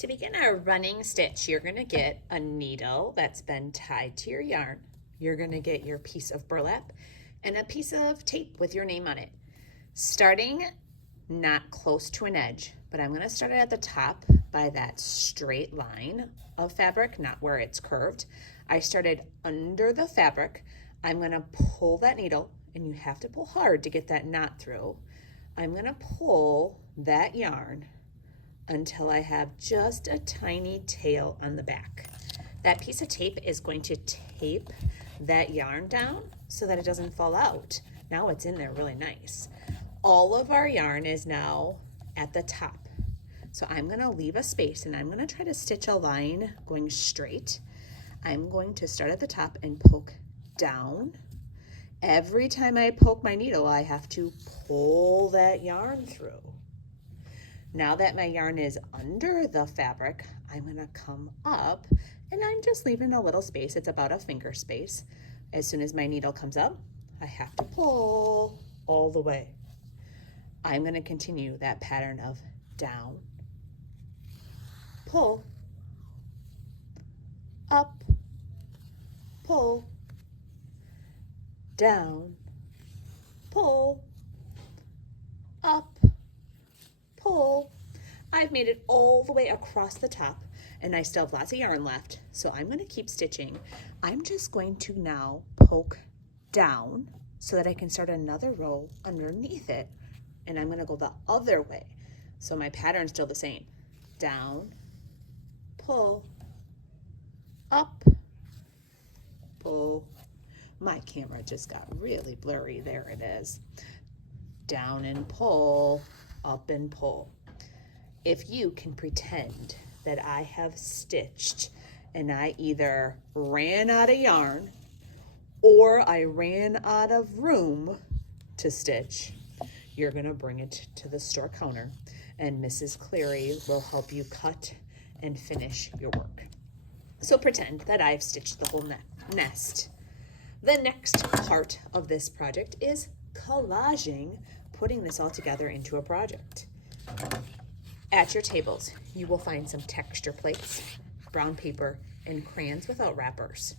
To begin our running stitch, you're going to get a needle that's been tied to your yarn. You're going to get your piece of burlap and a piece of tape with your name on it. Starting not close to an edge, but I'm going to start it at the top by that straight line of fabric, not where it's curved. I started under the fabric. I'm going to pull that needle, and you have to pull hard to get that knot through. I'm going to pull that yarn until I have just a tiny tail on the back. That piece of tape is going to tape that yarn down so that it doesn't fall out. Now it's in there really nice. All of our yarn is now at the top. So I'm going to leave a space and I'm going to try to stitch a line going straight. I'm going to start at the top and poke down. Every time I poke my needle, I have to pull that yarn through. Now that my yarn is under the fabric, I'm going to come up and I'm just leaving a little space. It's about a finger space. As soon as my needle comes up, I have to pull all the way. I'm going to continue that pattern of down, pull, up, pull, down, pull, up, pull. I've made it all the way across the top and I still have lots of yarn left, so I'm going to keep stitching. I'm just going to now poke down so that I can start another row underneath it, and I'm going to go the other way. So my pattern's still the same. Down, pull, up, pull. My camera just got really blurry. There it is. Down and pull, up and pull. If you can pretend that I have stitched and I either ran out of yarn or I ran out of room to stitch, you're gonna bring it to the store counter and Mrs. Cleary will help you cut and finish your work. So pretend that I've stitched the whole nest. The next part of this project is collaging, putting this all together into a project. At your tables, you will find some texture plates, brown paper, and crayons without wrappers.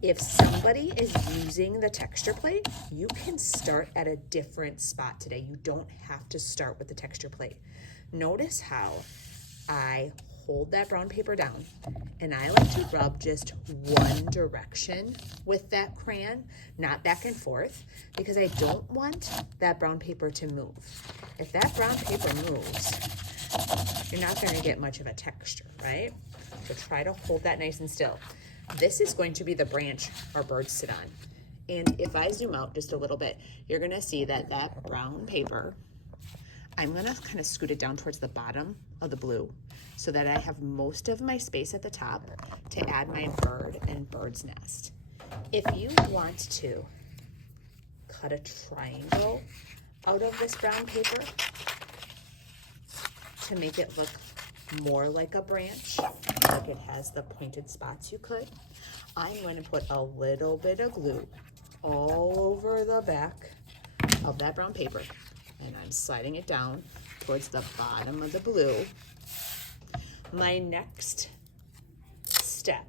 If somebody is using the texture plate, you can start at a different spot today. You don't have to start with the texture plate. Notice how I hold that brown paper down and I like to rub just one direction with that crayon, not back and forth, because I don't want that brown paper to move. If that brown paper moves, you're not going to get much of a texture, right? So try to hold that nice and still. This is going to be the branch our birds sit on. And if I zoom out just a little bit, you're going to see that that brown paper, I'm going to kind of scoot it down towards the bottom of the blue so that I have most of my space at the top to add my bird and bird's nest. If you want to cut a triangle out of this brown paper to make it look more like a branch, like it has the pointed spots, you could. I'm going to put a little bit of glue all over the back of that brown paper, and I'm sliding it down towards the bottom of the blue. My next step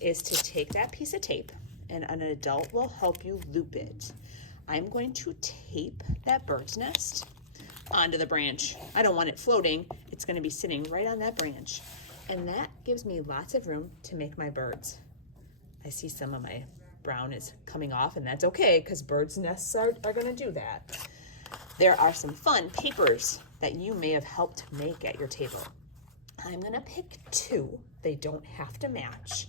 is to take that piece of tape, and an adult will help you loop it. I'm going to tape that bird's nest onto the branch. I don't want it floating. It's going to be sitting right on that branch. And that gives me lots of room to make my birds. I see some of my brown is coming off, and that's okay because birds' nests are going to do that. There are some fun papers that you may have helped make at your table. I'm going to pick two. They don't have to match.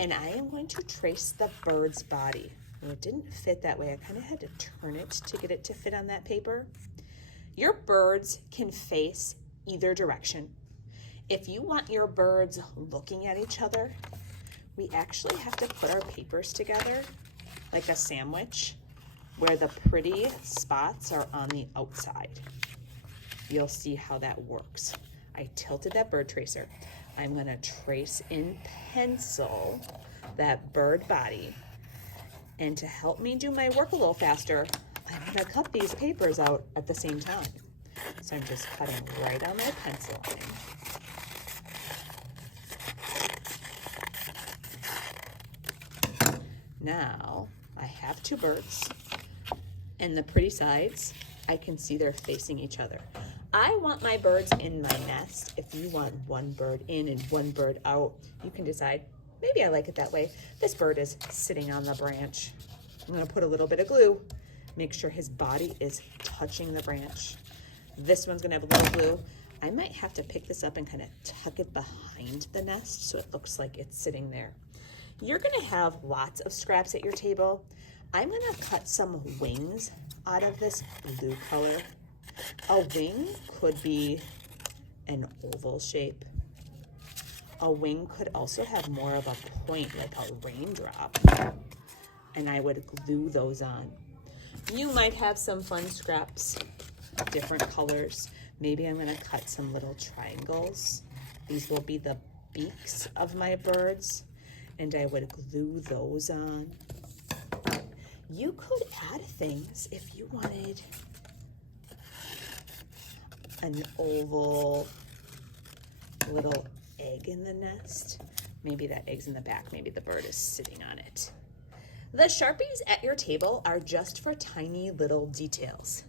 And I am going to trace the bird's body. And it didn't fit that way. I kind of had to turn it to get it to fit on that paper. Your birds can face either direction. If you want your birds looking at each other, we actually have to put our papers together like a sandwich where the pretty spots are on the outside. You'll see how that works. I tilted that bird tracer. I'm going to trace in pencil that bird body. And to help me do my work a little faster, I'm going to cut these papers out at the same time. So I'm just cutting right on my pencil line. Now I have two birds, and the pretty sides, I can see they're facing each other. I want my birds in my nest. If you want one bird in and one bird out, you can decide, maybe I like it that way. This bird is sitting on the branch. I'm gonna put a little bit of glue, make sure his body is touching the branch. This one's gonna have a little glue. I might have to pick this up and kind of tuck it behind the nest so it looks like it's sitting there. You're gonna have lots of scraps at your table. I'm gonna cut some wings out of this blue color. A wing could be an oval shape. A wing could also have more of a point, like a raindrop. And I would glue those on. You might have some fun scraps, different colors. Maybe I'm gonna cut some little triangles. These will be the beaks of my birds, and I would glue those on. You could add things if you wanted an oval little egg in the nest. Maybe that egg's in the back, maybe the bird is sitting on it. The Sharpies at your table are just for tiny little details.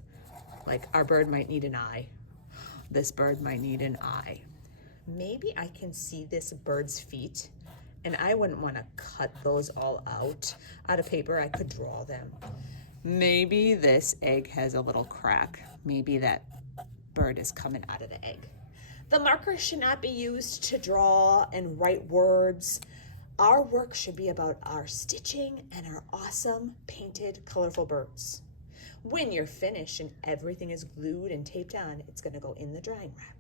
Like our bird might need an eye. This bird might need an eye. Maybe I can see this bird's feet, and I wouldn't want to cut those all out of paper. I could draw them. Maybe this egg has a little crack. Maybe that bird is coming out of the egg. The marker should not be used to draw and write words. Our work should be about our stitching and our awesome painted colorful birds. When you're finished and everything is glued and taped on, it's gonna go in the drying rack.